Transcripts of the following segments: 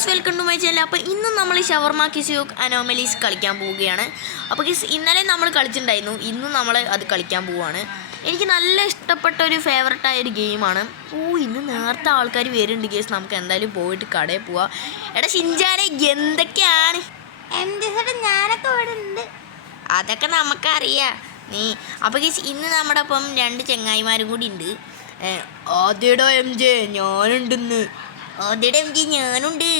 Guys welcome to my channel. അപ്പോൾ ഇന്ന് നമ്മൾ ഷവർമ കിസിയോക്ക് അനോമലീസ് കളിക്കാൻ പോവുകയാണ്. അപ്പോൾ ഗൈസ് ഇന്നലെ നമ്മൾ കളിച്ചിട്ടുണ്ടായിരുന്നു, ഇന്നും നമ്മൾ അത് കളിക്കാൻ പോവുകയാണ്. എനിക്ക് നല്ല ഇഷ്ടപ്പെട്ട ഒരു ഫേവററ്റായൊരു ഗെയിമാണ്. ഇന്ന് നേരത്തെ ആൾക്കാർ വരുന്നുണ്ട് ഗൈസ്. നമുക്ക് എന്തായാലും പോയിട്ട് കടയിൽ പോവാം. എടാ ഷിൻജാനെ എന്തൊക്കെയാണ്? ഞാനൊക്കെ ഇവിടെ ഉണ്ട്. അതൊക്കെ നമുക്കറിയാം നീ. അപ്പോൾ ഗൈസ് ഇന്ന് നമ്മുടെ ഒപ്പം 2 ചെങ്ങായിമാരും കൂടി ഉണ്ട്. ആദ്യയുടെ MJ ഞാനുണ്ടെന്ന്. ഞാനുണ്ട്.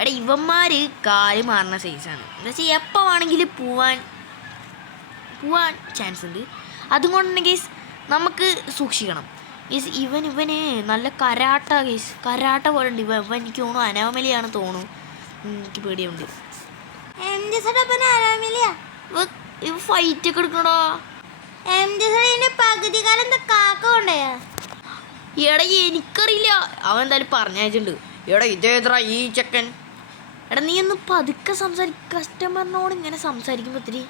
എടാ ഇവന്മാർ കാല് മാറുന്ന സൈസാണ്. എന്താ വെച്ചാൽ എപ്പോൾ വേണമെങ്കിലും പോവാൻ ചാൻസ് ഉണ്ട്. അതുകൊണ്ട് ഗൈസ് നമുക്ക് സൂക്ഷിക്കണം ഗൈസ്. ഇവന് നല്ല കരാട്ട പോലെ ഉണ്ട്. ഇവൻ എനിക്ക് തോന്നുന്നു അനോമലിയാണ് തോന്നുന്നു. എനിക്ക് പേടിയുണ്ട്. ഇവ ഫൈറ്റ് ഒക്കെ എടുക്കണോ? പകുതി കാലം കാക്ക കൊണ്ടയാ. എടാ എനിക്കറിയില്ല, അവൻ എന്തായാലും പറഞ്ഞയച്ചിട്ടുണ്ട്. എടാ ഇതേതാ ഈ ചെക്കൻ? എടാ നീ ഒന്ന് പതുക്കെ കസ്റ്റമറിനോട് ഇങ്ങനെ സംസാരിക്കുമ്പോൾ ഒത്തിരി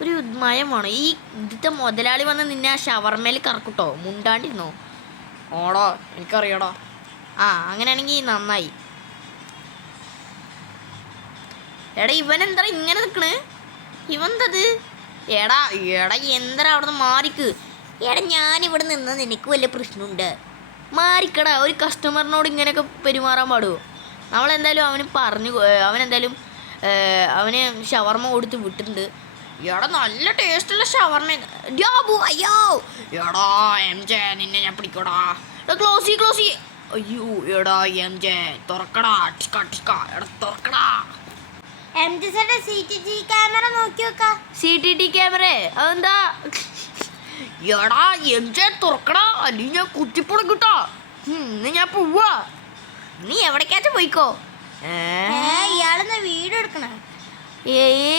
ഒരു മയം വേണം. ഈ ഇതിത്തെ മുതലാളി വന്ന് നിന്നെ ആ ഷവർമേൽ കറക്കൂട്ടോ, മുണ്ടാണ്ടിരുന്നോ? ഓടോ എനിക്കറിയാടോ. അങ്ങനെയാണെങ്കിൽ നന്നായി. എടാ ഇവനെന്താ ഇങ്ങനെ നിൽക്കണ്? ഇവന്തത്? എടാ എന്താ അവിടെ നിന്ന് മാറിക്ക്. എടാ ഞാനിവിടെ നിന്ന് നിനക്ക് വല്ല പ്രശ്നമുണ്ട്? മാറിക്കടാ. ഒരു കസ്റ്റമറിനോട് ഇങ്ങനെയൊക്കെ പെരുമാറാൻ പാടുമോ? നമ്മളെന്തായാലും അവന് ഷവർമ കൊടുത്ത് വിട്ടിട്ടുണ്ട്. എടാ നല്ല ടേസ്റ്റുള്ള ഷവർമ. അയ്യോ എടാ MJ നിന്നെ ഞാൻ പിടിക്കടാ. ക്ലോസി. അയ്യോ എടാ MJ തുറക്കടാ. എടാ തുറക്കടാ. ക്യാമറ നോക്കി നോക്കാം. CCTV ക്യാമറ അതെന്താ? എടാ MJ തുറക്കടാ, അല്ലെങ്കിൽ ഞാൻ കുത്തിപ്പൊളിക്കിട്ടോ. ഇന്ന് ഞാൻ പോവാ. നീ എവിടേക്കാച്ച പോയിക്കോ. ഇയാളെന്നാ വീഡിയോ എടുക്കണ?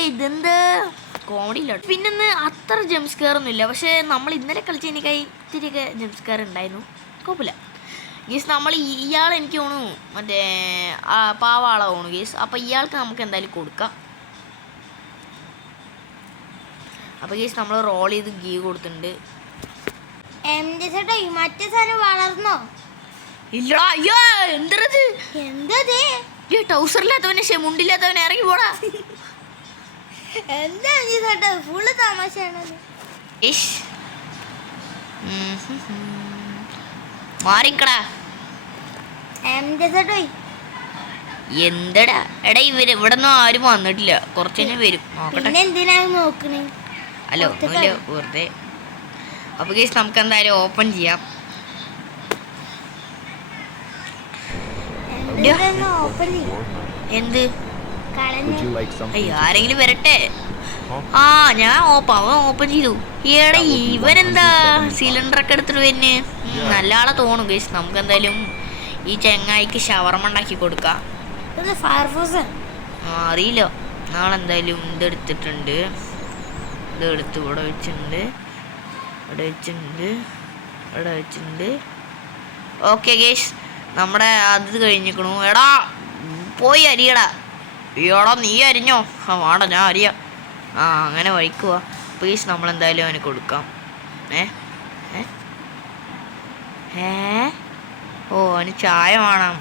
ഇതെന്ത് കോമഡി ഇല്ല. പിന്നെ അത്ര ജംസ്കെയറൊന്നും ഇല്ല. പക്ഷേ നമ്മൾ ഇന്നലെ കളിച്ചതിനേക്കായി ഇത്തിരിയൊക്കെ ജംസ്കെയർ ഉണ്ടായിരുന്നു. കുഴപ്പമില്ല ഗീസ്. ഇയാൾ എനിക്ക് തോന്നുന്നു മറ്റേ പാവാള തോന്നുന്നു ഗീസ്. അപ്പോൾ ഇയാൾക്ക് നമുക്ക് എന്തായാലും കൊടുക്കാം. അപ്പോൾ ഗീസ് നമ്മൾ റോൾ ചെയ്ത് ഗീ കൊടുത്തിട്ടുണ്ട്. മറ്റേ സാധനം വളർന്നോ? ഇല്ലടാ. അയ്യോ എന്തത്? ടൗസറില്ലാത്തവനെ മുണ്ടില്ലാത്തവനെ ഇറങ്ങി പോടാ. എന്താ ഫുള്ള് തമാശയാണ്. മാറിക്കടാ. എന്തടാ? എടാ ഇവിടെ ഒന്നും ആരും വന്നിട്ടില്ല. കുറച്ചു വരും. നോക്കട്ടെ. എന്തിനാ നോക്കണേ? അല്ല ഒന്നുമില്ല, വെറുതെ. അപ്പോൾ ഗൈസ് നമുക്ക് എന്തായാലും ഓപ്പൺ ചെയ്യാം. എന്ത്? ആരെങ്കിലും വരട്ടെ. ഞാൻ അവൻ ഓപ്പൺ ചെയ്തു. ഈയിടെ ഇവനെന്താ സിലിണ്ടറൊക്കെ എടുത്തിട്ട് വരുന്നേ? നല്ല ആളെ തോന്നും ഗൈസ്. നമുക്ക് എന്തായാലും ഈ ചെങ്ങായിക്ക് ഷവർമ ഉണ്ടാക്കി കൊടുക്കാം. അറിയില്ല. നാളെന്തായാലും ഇതെടുത്തിട്ടുണ്ട്. ഇതെടുത്ത് ഇവിടെ വെച്ചിട്ടുണ്ട്. ഓക്കെ ഗൈസ് നമ്മുടെ അത് കഴിഞ്ഞിക്കണു. എടാ പോയി അരിയടാ. എടാ നീ അരിഞ്ഞോ? വേണ്ട ഞാൻ അറിയാം. അങ്ങനെ വഴിക്കുക. പ്ലീസ് നമ്മളെന്തായാലും അവന് കൊടുക്കാം. അവന് ചായ വേണം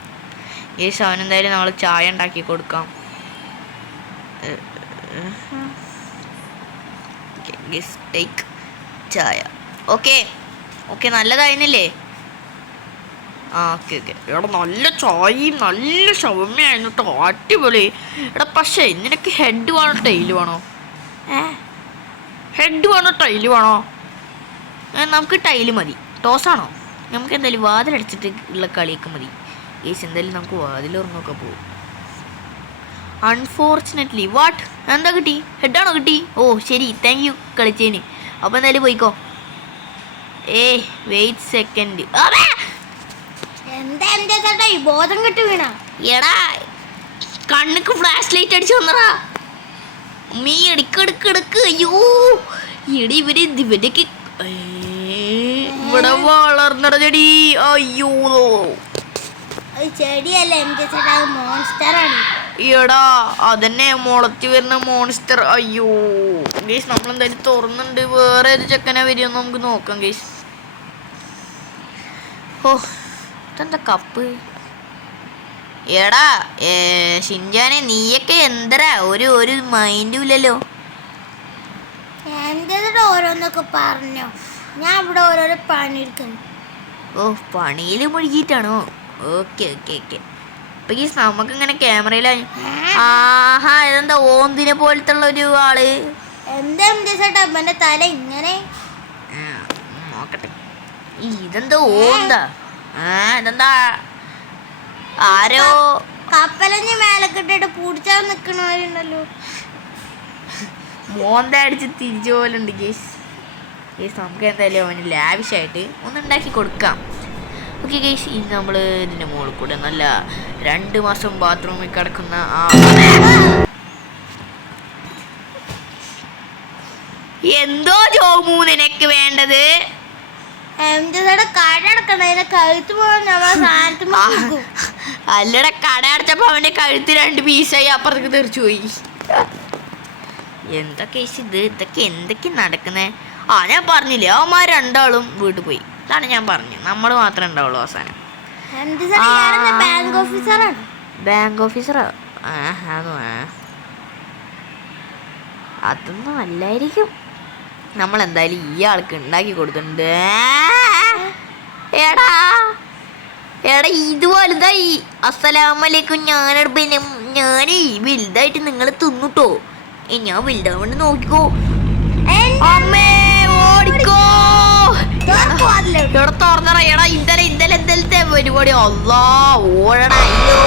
ഗൈസ്. അവനെന്തായാലും നമ്മൾ ചായ ഉണ്ടാക്കി കൊടുക്കാം. ടേക്ക് ചായ. ഓക്കെ നല്ലതായിരുന്നില്ലേ? ഓക്കെ. എടാ നല്ല ചായയും നല്ല ഷവർമയായിരുന്നു കേട്ടോ, അടിപൊളി. എടാ പക്ഷേ നിനക്ക് ഹെഡ് വേണോ ടൈല് വേണോ? ടൈല് വേണോ? നമുക്ക് ടൈല് മതി. ടോസാണോ? നമുക്ക് എന്തായാലും വാതിലടിച്ചിട്ട് ഉള്ള കളിയൊക്കെ മതി ഗൈസ്. എന്തായാലും നമുക്ക് വാതിലുറങ്ങൊക്കെ പോകും. Unfortunately what? എന്താ കിട്ടി? ഹെഡാണോ കിട്ടി? ശരി, താങ്ക് യു കളിച്ചതിന്. അപ്പോൾ എന്തായാലും പോയിക്കോ. Wait second. ബോധം കെട്ട് വീണ? എടാ കണ്ണുക്ക് ഫ്ലാഷ് ലൈറ്റ് അടിച്ചു വന്നടാ. മീ എടുക്ക്. അയ്യോ എടി ഇവരൊക്കെ ഇവിടെ വളർന്നട ചെടി. അയ്യോ ചെടിയല്ല മോൺസ്റ്ററാണ്. എടാ അതന്നെ മുളച്ച് വരുന്ന മോൺസ്റ്റർ. അയ്യോ ഗൈസ് നമ്മളെന്തായാലും തുറന്നുണ്ട്. വേറെ ഒരു ചെക്കനെ വരുമെന്ന് നമുക്ക് നോക്കാം ഗൈസ്. ഇതെന്താ കപ്പ്? എടാ ഷിൻജാനെ നീയൊക്കെ എന്തരാ ഒരു മൈൻഡും ഇല്ലല്ലോ. എൻ്റെ ഓരോന്നൊക്കെ പറഞ്ഞോ. ഞാൻ ഇവിടെ ഓരോരോ പണിയെടുക്കുന്നു. ഓ പണിയിൽ മുഴുകിയിട്ടാണോ? Okay okay okay. അപ്പൊ ഈ നമുക്കിങ്ങനെ ക്യാമറയിൽ ആഹാ ഇതെന്താ ഓന്തിനെ പോലത്തെ ഉള്ള ഒരു ആള്. എന്താ എം ജെ ചേട്ടാ എൻ്റെ തല ഇങ്ങനെ? നോക്കട്ടെ. ഇതെന്താ ഓന്താ? ഇതെന്താ ആരോ കപ്പലഞ്ഞ് മേലക്കിട്ടിട്ട് പൂടിച്ചാൽ നിക്കണവരുണ്ടല്ലോ. മോന്ത അടിച്ച് തിരിച്ചു പോലുണ്ട് ഗേസ്. ഗേസ് നമുക്ക് എന്തായാലും അവന് ലാവിഷായിട്ട് ഒന്ന് ഉണ്ടാക്കി കൊടുക്കാം. ഓക്കെ ഗേസ്, ഇനി നമ്മൾ ഇതിൻ്റെ മുകളിൽ കൂടെ നല്ല 2 മാസം ബാത്റൂമിൽ കിടക്കുന്ന എന്തോ ജോമു നിനക്ക് വേണ്ടത്? കഴുത്ത് പോകാൻ അല്ലട കട അടച്ചപ്പോ അവന്റെ കഴുത്ത് 2 പീസായി അപ്പുറത്തേക്ക് തെറിച്ചു പോയി. എന്തൊക്കെ ഇതൊക്കെ എന്തൊക്കെ നടക്കുന്നേ? ഞാൻ പറഞ്ഞില്ലേ അവന്മാർ 2 വീട്ടിൽ പോയി. അതാണ് ഞാൻ പറഞ്ഞു, നമ്മൾ മാത്രമേ ഉണ്ടാവുള്ളൂ അവസാനം. ബാങ്ക് ഓഫീസറാ? അതൊന്നും അല്ലായിരിക്കും. നമ്മൾ എന്തായാലും ഈ ആൾക്ക് ഉണ്ടാക്കി കൊടുത്തിട്ടുണ്ട്. എടാ ഇത് വലുതായി. അസ്സലാമലൈക്കും. ഞാൻ വലുതായിട്ട് നിങ്ങൾ തിന്നുട്ടോ. ഞാൻ വലുതാവണ്ട് നോക്കിക്കോ. അമ്മേ ഓടിക്കോ. ഇവിടെ തുറന്നറ. എടാ ഇന്നലത്തെ പരിപാടി അല്ലാ ഓടടാ. അയ്യോ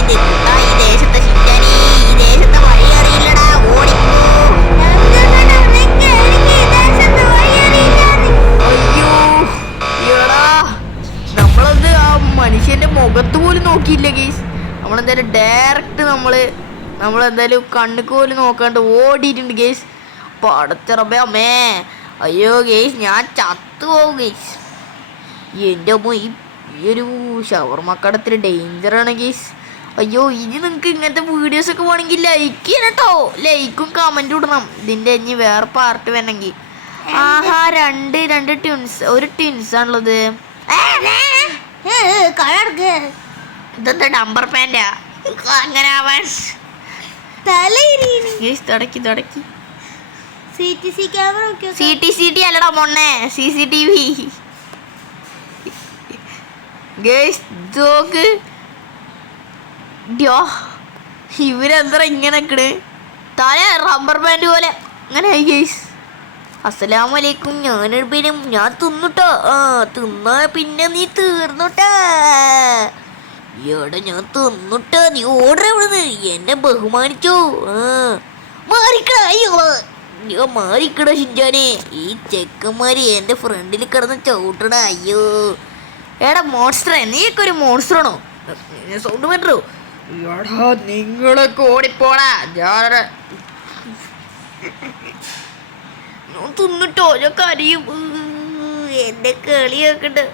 ഇത് ഈ ദേശത്തെ ശിക്ഷാനി, ഈ ദേശത്തെ വഴി അറിയില്ലടാ. ഓടിക്കോ. അയ്യോ എടാ നമ്മളത് ആ മനുഷ്യന്റെ മുഖത്ത് പോലും നോക്കിയില്ല ഗെയ്സ്. നമ്മളെന്തായാലും ഡയറക്റ്റ് നമ്മളെന്തായാലും കണ്ണുക്ക് പോലും നോക്കാണ്ട് ഓടിയിട്ടുണ്ട് ഗെയ്സ്. പടച്ചിറബേ അമ്മേ. അയ്യോ ഗെയ്സ് ഞാൻ ചത്തുപോകും ഗെയ്സ്. എൻ്റെ അമ്മ ഈ ഒരു ഷവർമ്മക്കടത്തിൽ ഡേഞ്ചറാണ് ഗെയ്സ്. അയ്യോ ഇനി നിങ്ങൾക്ക് ഇങ്ങനത്തെ വീഡിയോസൊക്കെ വേണമെങ്കിൽ ലൈക്ക് ചെയ്യണം കേട്ടോ. ലൈക്കും കമൻറ്റും ഇടണം. ഇതിൻ്റെ ഇനി വേറെ പാർട്ട് വേണമെങ്കിൽ. ആഹാ രണ്ട് ട്വിൻസ്, ഒരു ട്വിൻസ് ആണുള്ളത്. ഇതെന്താ ഡംബർ പാൻറ്റാ? അങ്ങനെ ആവാൻ തുടക്കി. CCTV അല്ലടാ മൊണ്ണേ, CCTV. ഇവരെന്താ ഇങ്ങനെ തല റബ്ബർ ബാൻഡ് പോലെ അങ്ങനെ ആയി ഗേസ്. അസ്സലാമലൈക്കും. ഞാൻ തിന്നുട്ടോ. തിന്നാ പിന്നെ നീ തീർന്നുട്ടാ. എടാ ഞാൻ തിന്നുട്ടാ. നീ ഓർഡർ എവിടുന്ന്? എന്നെ ബഹുമാനിച്ചോ. മാറിക്കടാ. അയ്യോ മാറിക്കടാ ഷിൻജാനെ. ഈ ചെക്കന്മാര് എന്റെ ഫ്രണ്ടിൽ കിടന്ന് ചവിട്ടടാ. അയ്യോ എടാ മോൺസ്റ്ററെ, നീയൊക്കെ ഒരു മോൺസ്റ്ററാണോ? സൗണ്ട് പറ്റോ? എടാ നിങ്ങളൊക്കെ ഓടിപ്പോടാ. ഞാൻ തിന്നിട്ടോ. ഞാൻ കരയും. എന്റെ കളിയാക്കണ്ട്.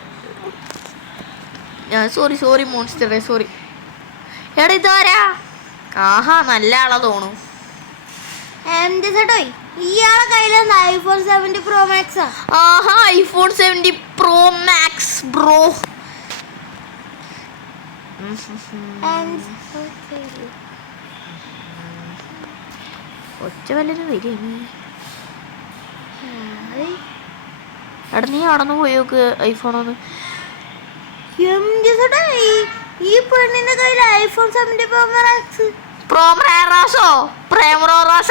ഞാൻ സോറി മോൺസ്റ്ററെ സോറി. എടാ ഇതാരാ? ആഹാ നല്ല ആളാ തോണു. ഇയാളെ കയ്യിലെന്താ iPhone 70 Pro Max? ആഹാ iPhone 70 Pro Max ബ്രോ. ഒച്ച വല്ലതും വരും. എടാ നീ അടന്നു പോയോക്ക് ഐഫോണൊന്ന്. ഈ പെണ്ണിന്റെ കയ്യിൽ iPhone 70 Pro Max.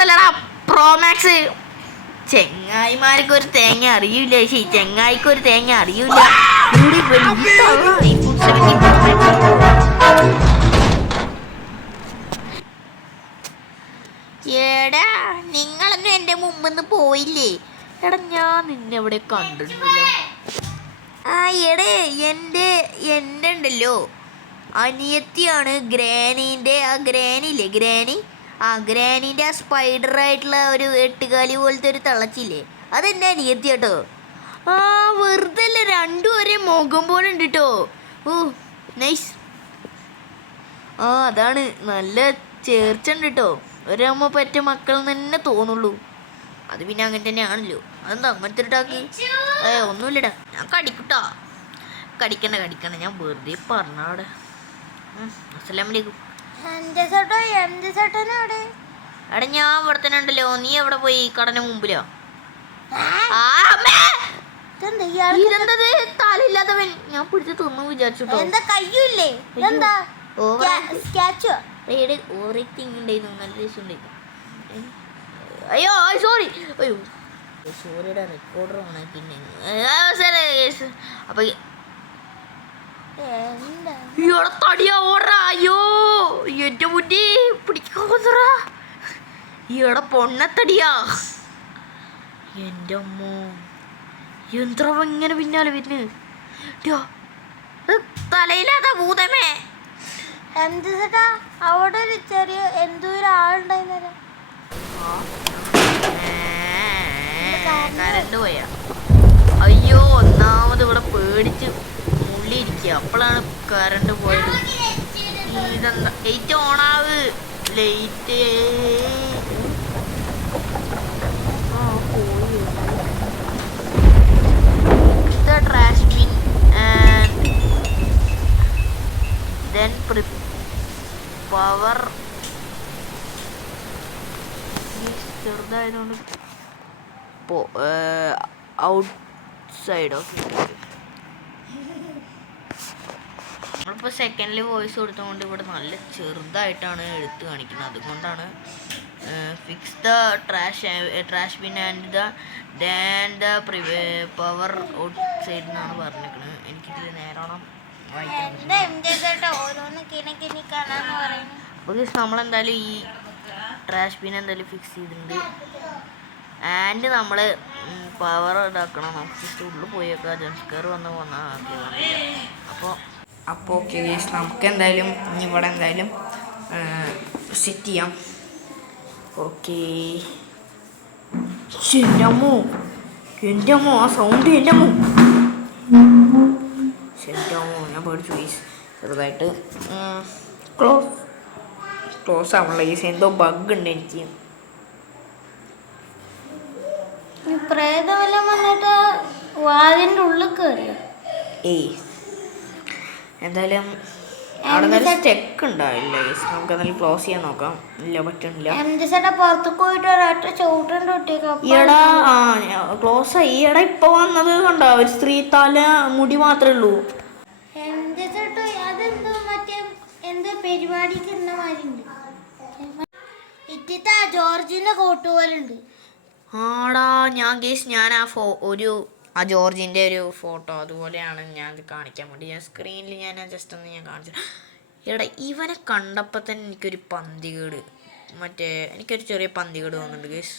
അല്ലടാ Pro Max. ചെങ്ങായിമാർക്ക് ഒരു തേങ്ങ അറിയൂല. ചെങ്ങായിക്ക് ഒരു തേങ്ങ അറിയൂല. എടാ നിങ്ങളൊന്നും എന്റെ മുമ്പെന്ന് പോയില്ലേ? എടാ ഞാൻ നിന്നെ എവിടെ കണ്ടിട്ടുണ്ടല്ലോ. എടേ എൻ്റെ ഉണ്ടല്ലോ അനിയത്തിയാണ് ഗ്രാനീൻ്റെ. ഗ്രാനില്ലേ ഗ്രാനീൻ്റെ ആ സ്പൈഡറായിട്ടുള്ള ഒരു 8 കാലി പോലത്തെ ഒരു തളച്ചില്ലേ, അതെൻ്റെ അനിയത്തി കേട്ടോ. വെറുതെ അല്ല, 2 ഒരേ മുഖം പോലെ ഉണ്ട് കേട്ടോ. ഓ നൈസ്. അതാണ് നല്ല ചേർച്ച ഉണ്ട് കേട്ടോ. ഒരമ്മ പറ്റ മക്കൾ തന്നെ തോന്നുള്ളൂ. അത് പിന്നെ അങ്ങനെ തന്നെയാണല്ലോ. അതെന്താ അങ്ങനത്തെ ഒരു ടാക്ക്? ഒന്നുമില്ലടാ, ഞാൻ കടിക്കട്ടോ. കടിക്കണ്ട ഞാൻ വെറുതെ പറഞ്ഞവിടെ. അസ്സലാമലൈക്കും. എന്റെ ചേട്ടോ എന്റെ ചേട്ടനോട് എടാ ഞാൻ ഇവിടെ തന്നെ ഉണ്ടല്ലോ. നീ എവിടെ പോയി? കടന് മുമ്പിലോ? ഇതെന്തത് തലയില്ലാത്തവൻ? ഞാൻ പിടിച്ച് തിന്നു വിചാരിച്ചുട്ടോ. എന്താ കയ്യൂല്ലേ? എന്താ സ്കാച്ചോ? നല്ല രസമുണ്ടായിരുന്നു. അയ്യോ സോറി. അയ്യോ സോറിയുടെ റെക്കോർഡർ ആണ്. പിന്നെ അപ്പൊ ഇവിടെ തടിയാ ഓടാ. അയ്യോ എന്റെ മുന്നേ പിടിക്കാറാ. ഇവിടെ പൊണ്ണത്തടിയാ. എൻ്റെ അമ്മോ യന്ത്ര ഇങ്ങനെ പിന്നാലെ വരുന്നു. തലയില്ലാത്ത ഭൂതമേ. എന്ത് ചേട്ടാ അവിടെ ഒരു ചെറിയ എന്തോ ഒരാളുണ്ടായിരുന്നല്ലോ. കരണ്ട് പോയാ? അയ്യോ ഒന്നാമത് ഇവിടെ പേടിച്ച് മുള്ളിയിരിക്കുക. അപ്പോഴാണ് കരണ്ട് പോയത്. ഇതെന്താ ലൈറ്റ് ഓണാവ്. Light trash bin and then power ചെറുതായതുകൊണ്ട് ഔട്ട് സൈഡ്. ഓക്കെ നമ്മളിപ്പോൾ സെക്കൻഡിൽ വോയിസ് കൊടുത്തുകൊണ്ട് ഇവിടെ നല്ല ചെറുതായിട്ടാണ് എടുത്ത് കാണിക്കുന്നത്. അതുകൊണ്ടാണ് fix the trash bin and the power out side എന്നാണ് പറഞ്ഞിരിക്കുന്നത്. എനിക്കിതിൽ നേരോണം അപ്പോൾ നമ്മളെന്തായാലും ഈ ട്രാഷ് ബിൻ എന്തായാലും ഫിക്സ് ചെയ്തിട്ടുണ്ട്. ആൻഡ് നമ്മൾ പവർ ഇതാക്കണം. നമുക്ക് ജസ്റ്റ് ഉള്ളിൽ പോയേക്കാം. ജംസ്കർ വന്നാൽ അപ്പോൾ ഓക്കെ ഗൈസ്, നമുക്ക് എന്തായാലും ഇവിടെ എന്തായാലും സെറ്റ് ചെയ്യാം. ഓക്കെ എൻ്റെ അമ്മോ ആ സൗണ്ട് എൻ്റെ അമ്മോ ഞാൻ പേടിച്ചു ഗൈസ്. ചെറുതായിട്ട് ക്ലോസ് ആവണല്ലോ ഗൈസ്. എന്തോ ബഗ് ഉണ്ട് എനിക്ക്. പ്രേതമെല്ലാം വന്നിട്ട് വാതിൻ്റെ ഉള്ളിൽ കയറിയോ? ഏയ് എന്തായാലും അവിടെ നല്ല സ്റ്റെക്ക് ഉണ്ടാവില്ല ഗൈസ്. നമുക്ക് എന്തായാലും ക്ലോസ് ചെയ്യാൻ നോക്കാം. ഇല്ല പറ്റണില്ല. പുറത്തേക്ക് പോയിട്ട് ഒരൊറ്റ ചവിട്ടുണ്ട് കുട്ടിയൊക്കെ. ഈടാ ക്ലോസ് ആയി. ഈടാ ഇപ്പൊ വന്നത് കണ്ടോ? ഒരു സ്ത്രീ തല മുടി മാത്രമേ ഉള്ളൂ. അതെന്തോ മറ്റേ എന്തോ പരിപാടിക്ക് ഇന്ന മാതിരി ഇറ്റത്തെ ജോർജിന്റെ കോട്ട് പോലെ ഉണ്ട്. ആടാ ഞാൻ ആ ജോർജിൻ്റെ ഒരു ഫോട്ടോ അതുപോലെയാണ് ഞാൻ ഇത് കാണിക്കാൻ വേണ്ടി സ്ക്രീനിൽ ഞാൻ ജസ്റ്റ് ഒന്ന് ഞാൻ കാണിച്ചു. എടാ ഇവനെ കണ്ടപ്പോൾ തന്നെ എനിക്കൊരു പന്തികേട് എനിക്കൊരു ചെറിയ പന്തികേട് തോന്നുന്നുണ്ട് ഗേസ്.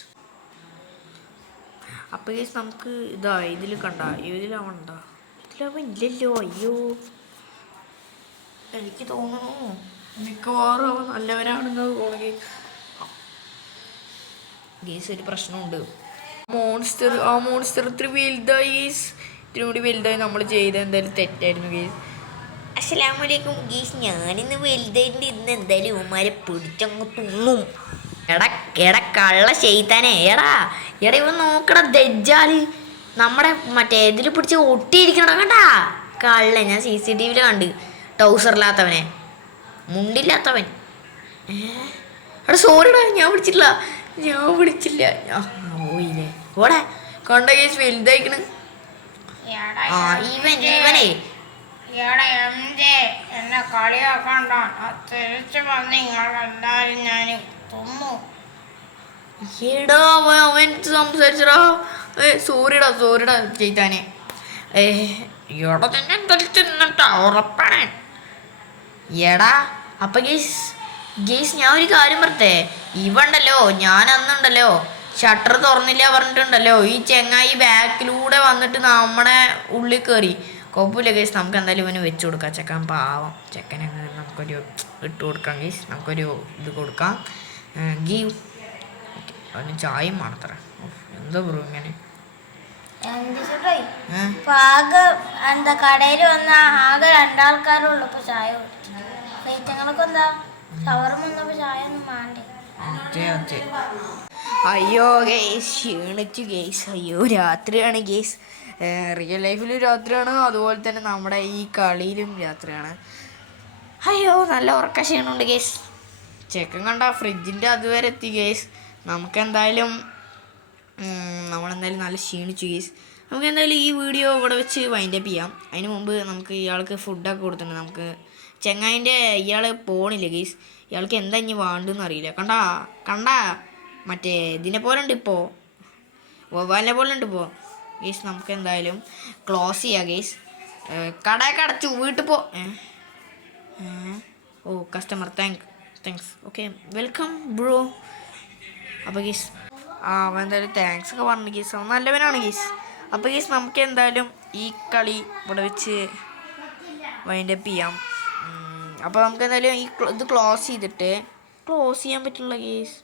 അപ്പോൾ ഗേസ് നമുക്ക് ഇതിൽ ഇതിലവണ്ടാ ഇതിലവൻ ഇല്ലല്ലോ. അയ്യോ എനിക്ക് തോന്നുന്നു മിക്കവാറും അവൻ നല്ലവരാണെന്ന് തോന്നുന്നു ഗേസ്. ഒരു പ്രശ്നമുണ്ട്. മോൺസ്റ്റർ ഇത്തിരി വലുതായി ഗേസ്. ഇതിനൂടി വലുതായി നമ്മൾ ചെയ്ത എന്തായാലും തെറ്റായിരുന്നു ഗേസ്. അസ്സലാമലൈക്കും ഗേസ്. ഞാനിന്ന് വലുതായിട്ട് ഇന്ന് എന്തായാലും ഇവന്മാരെ പിടിച്ചങ്ങ് തിന്നും. എടാ കള്ള ചെയ്താനേ. എടാ ഇവൻ നോക്കടാ ദജ്ജാല്. നമ്മുടെ മറ്റേ ഇതിൽ പിടിച്ച് ഒട്ടിയിരിക്കണം കേട്ടാ. കള്ള ഞാൻ CCTV കണ്ട്. ടൗസറില്ലാത്തവനെ, മുണ്ടില്ലാത്തവൻ. എടാ സോറിടാ ഞാൻ പിടിച്ചില്ല. പോയില്ലേ ഓടെ കണ്ട കേസ് വലുതായിക്കണ്. ഇവനെ എന്നെ കളിയാക്കണ്ട. തിരിച്ചു വന്ന് നിങ്ങളെല്ലാരും ഞാൻ തുമ്മു. എടാ അവൻ സംസാരിച്ചടാ. സോറിടാ ചെയ്താനെ. എടാ തന്നെ എന്തായാലും തിന്നിട്ടാ ഉറപ്പാണ്. എടാ അപ്പൊ ഗേസ് ഞാൻ ഒരു കാര്യം പറട്ടെ. ഇവണ്ടല്ലോ ഞാൻ അന്നുണ്ടല്ലോ ഷട്ടർ തുറന്നില്ല പറഞ്ഞിട്ടുണ്ടല്ലോ. ഈ ചെങ്ങായി ബാക്കിലൂടെ വന്നിട്ട് നമ്മുടെ ഉള്ളിൽ കയറി. കുഴപ്പമില്ല ഗേസ്, നമുക്ക് എന്തായാലും ഇവന് വെച്ച് കൊടുക്കാം. ചെക്കൻ പാവം. ചെക്കനെ നമുക്കൊരു ഇട്ട് കൊടുക്കാം ഗേസ്. നമുക്കൊരു ഇത് കൊടുക്കാം. ഗീവ് അവന് ചായയും വേണത്ര. എന്താ ബ്രോ ഇങ്ങനെ? എന്താ കടയിൽ വന്ന ആകെ 2 ആൾക്കാരുള്ളൂ. ഇപ്പൊ ചായ കുടിച്ചു. എന്താ ഷവർമ വന്നപ്പോ ചായ ഒന്നും വേണ്ടേ? അയ്യോ ഗേസ് ക്ഷീണിച്ചു ഗേസ്. അയ്യോ രാത്രിയാണ് ഗേസ്. റിയൽ ലൈഫിലും രാത്രിയാണ്, അതുപോലെ തന്നെ നമ്മുടെ ഈ കളിയിലും രാത്രിയാണ്. അയ്യോ നല്ല ഉറക്ക ക്ഷീണമുണ്ട് ഗേസ്. ചെക്കൻ കണ്ട ഫ്രിഡ്ജിൻ്റെ അതുവരെ എത്തി ഗേസ്. നമുക്കെന്തായാലും നമ്മളെന്തായാലും നല്ല ക്ഷീണിച്ചു ഗേസ്. നമുക്ക് എന്തായാലും ഈ വീഡിയോ ഇവിടെ വെച്ച് വൈൻഡപ്പ് ചെയ്യാം. അതിന് മുമ്പ് നമുക്ക് ഇയാൾക്ക് ഫുഡൊക്കെ കൊടുത്തിട്ടുണ്ട്. നമുക്ക് ചെങ്ങായിൻ്റെ ഇയാൾ പോണില്ല ഗേസ്. ഇയാൾക്ക് എന്താ ഇനി വേണ്ടെന്ന് അറിയില്ല. കണ്ടാ മറ്റേ ഇതിനെ പോലെ ഉണ്ട് ഇപ്പോൾ, വവ്വാലിനെ പോലെ ഉണ്ട് ഇപ്പോൾ ഗേസ്. നമുക്ക് എന്തായാലും ക്ലോസ് ചെയ്യാം ഗേസ്. കടയൊക്കെ അടച്ചു, വീട്ടിൽ പോ. ഓ customer thanks. Okay welcome bro. അപ്പോൾ ഗീസ് അവൻ എന്തായാലും താങ്ക്സ് ഒക്കെ പറഞ്ഞു ഗീസ്. അവൻ നല്ലവനാണ് ഗീസ്. അപ്പോൾ ഗീസ് നമുക്ക് എന്തായാലും ഈ കളി ഇവിടെ വെച്ച് വൈൻഡപ്പ് ചെയ്യാം. അപ്പോൾ നമുക്ക് എന്തായാലും ഇത് ക്ലോസ് ചെയ്യാൻ പറ്റുള്ള ഗീസ്.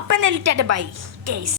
അപ്പം എന്തായാലും ബൈ ഗീസ്.